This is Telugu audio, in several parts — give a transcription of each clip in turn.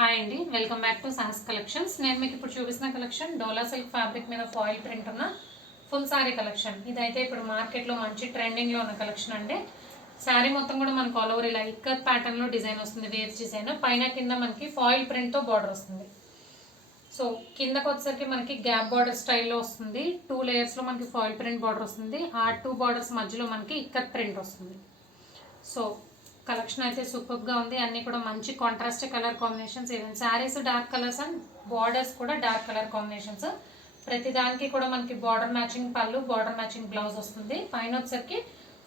హాయ్ అండి, welcome back to Sahas collections. నేను మీకు ఇప్పుడు చూపిస్తున్న కలెక్షన్ డోలా సిల్క్ ఫ్యాబ్రిక్ మీద ఫాయిల్ ప్రింట్ ఉన్న ఫుల్ సారీ కలెక్షన్. ఇదైతే ఇప్పుడు మార్కెట్లో మంచి ట్రెండింగ్లో ఉన్న కలెక్షన్ అండి. శారీ మొత్తం కూడా మనకు ఆల్ ఓవర్ ఇలా ఇక్కత్ ప్యాటర్న్లో డిజైన్ వస్తుంది. వేవ్స్ డిజైన్ పైన కింద మనకి ఫాయిల్ ప్రింట్తో బార్డర్ వస్తుంది. సో కిందకు వచ్చేసరికి మనకి గ్యాప్ బార్డర్ స్టైల్లో వస్తుంది. 2 లేయర్స్లో మనకి ఫాయిల్ ప్రింట్ బార్డర్ వస్తుంది. ఆ 2 బార్డర్స్ మధ్యలో మనకి ఇక్కత్ ప్రింట్ వస్తుంది. సో కలెక్షన్ అయితే సూపర్గా ఉంది. అన్నీ కూడా మంచి contrast colour combinations. Even saris dark colours and borders కూడా డార్క్ కలర్ కాంబినేషన్స్. ప్రతి దానికి కూడా మనకి బార్డర్ మ్యాచింగ్ పళ్ళు, బార్డర్ మ్యాచింగ్ బ్లౌజ్ వస్తుంది. పైన వచ్చేసరికి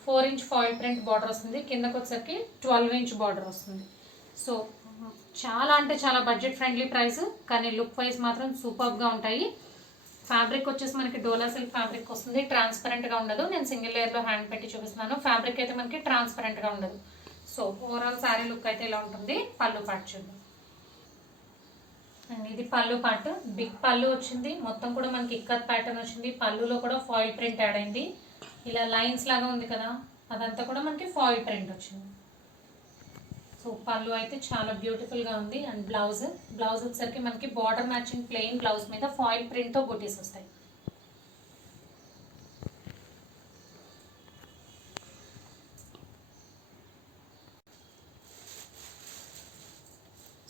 4 ఇంచ్ ఫాయిల్ ప్రింట్ బార్డర్ వస్తుంది. కిందకి వచ్చేసరికి 12 ఇంచ్ బార్డర్ వస్తుంది. సో చాలా అంటే చాలా బడ్జెట్ ఫ్రెండ్లీ ప్రైస్, కానీ లుక్ వైజ్ మాత్రం సూపర్గా ఉంటాయి. ఫ్యాబ్రిక్ వచ్చేసి మనకి డోలా సిల్క్ ఫ్యాబ్రిక్ వస్తుంది. ట్రాన్స్పరెంట్గా ఉండదు. నేను సింగిల్ లేయర్లో హ్యాండ్ పెట్టి చూపిస్తున్నాను. ఫ్యాబ్రిక్ అయితే మనకి ట్రాన్స్పరెంట్గా ఉండదు. సో ఓవరాల్ శారీ లుక్ అయితే ఇలా ఉంటుంది. పళ్ళు పార్ట్ చూద్దాం. అండ్ ఇది పళ్ళు పార్ట్. బిగ్ పళ్ళు వచ్చింది. మొత్తం కూడా మనకి ఇక్కత్ ప్యాటర్న్ వచ్చింది. పళ్ళులో కూడా ఫాయిల్ ప్రింట్ యాడ్ అయింది. ఇలా లైన్స్ లాగా ఉంది కదా, అదంతా కూడా మనకి ఫాయిల్ ప్రింట్ వచ్చింది. సో పళ్ళు అయితే చాలా బ్యూటిఫుల్గా ఉంది. అండ్ బ్లౌజ్ వచ్చేసరికి మనకి బార్డర్ మ్యాచింగ్ ప్లెయిన్ బ్లౌజ్ మీద ఫాయిల్ ప్రింట్తో బూటీస్ వస్తాయి.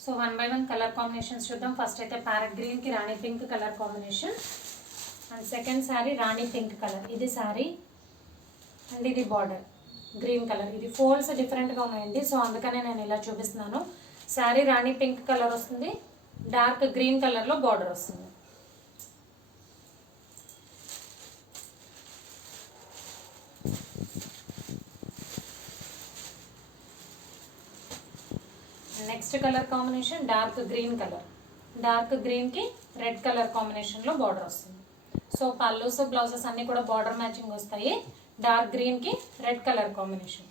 సో 1 by 1 కలర్ కాంబినేషన్స్ చూద్దాం. ఫస్ట్ అయితే ప్యారెట్ గ్రీన్కి rani pink colour combination. And second saree rani pink colour. ఇది శారీ అండ్ ఇది బార్డర్ గ్రీన్ కలర్. ఇది ఫోల్డ్స్ డిఫరెంట్గా ఉన్నాయండి, సో అందుకనే నేను ఇలా చూపిస్తున్నాను. శారీ రాణి పింక్ కలర్ వస్తుంది. డార్క్ గ్రీన్ కలర్లో బార్డర్ వస్తుంది. Next colour combination dark green colour. Dark గ్రీన్కి రెడ్ కలర్ కాంబినేషన్లో బార్డర్ వస్తుంది. సో పల్లూస్ బ్లౌజెస్ అన్నీ కూడా బార్డర్ మ్యాచింగ్ వస్తాయి. డార్క్ గ్రీన్కి red colour combination.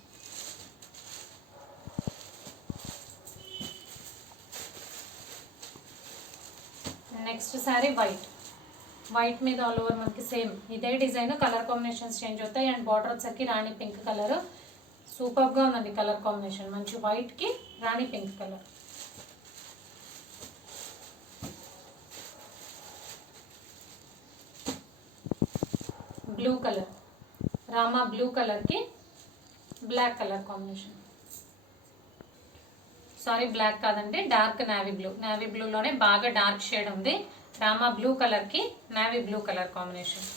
Next saree white మీద ఆల్ ఓవర్ మనకి సేమ్ ఇదే డిజైన్. కలర్ కాంబినేషన్స్ చేంజ్ అవుతాయి. అండ్ బార్డర్ వచ్చేసరికి రాణి పింక్ కలర్. సూపర్గా ఉందండి కలర్ కాంబినేషన్. మంచి వైట్కి rani pink colour. Blue colour, Rama blue కలర్కి black colour combination. Sorry, black కాదండి, డార్క్ నావీ బ్లూ. నావీ బ్లూలోనే బాగా డార్క్ షేడ్ ఉంది. రామా బ్లూ కలర్కి navy blue colour combination.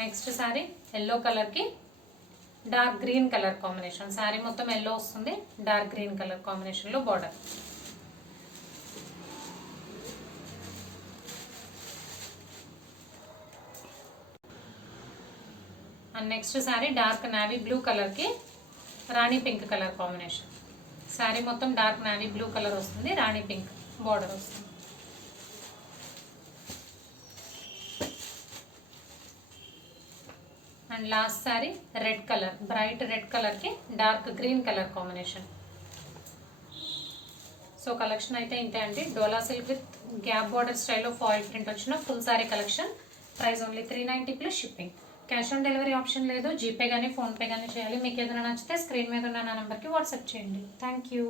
Next saree yellow కలర్కి dark green colour combination. Saree మొత్తం ఎల్లో వస్తుంది. డార్క్ గ్రీన్ కలర్ కాంబినేషన్లో border. And next saree dark navy blue కలర్కి rani pink colour combination. Saree మొత్తం డార్క్ నావీ బ్లూ కలర్ వస్తుంది. రాణి పింక్ బార్డర్ వస్తుంది. And last saree red colour, bright red కలర్కి dark green colour combination. So collection అయితే ఇంతే అండి. Dola silk with gap border స్టైల్లో ఫాయిల్ ప్రింట్ వచ్చిన full saree collection. Price only 390 plus shipping. Cash on delivery option లేదు. జీపే కానీ ఫోన్పే కానీ చేయాలి. మీకు ఏదైనా నచ్చితే స్క్రీన్ మీద ఉన్న నా నెంబర్కి వాట్సాప్ చేయండి. Thank you.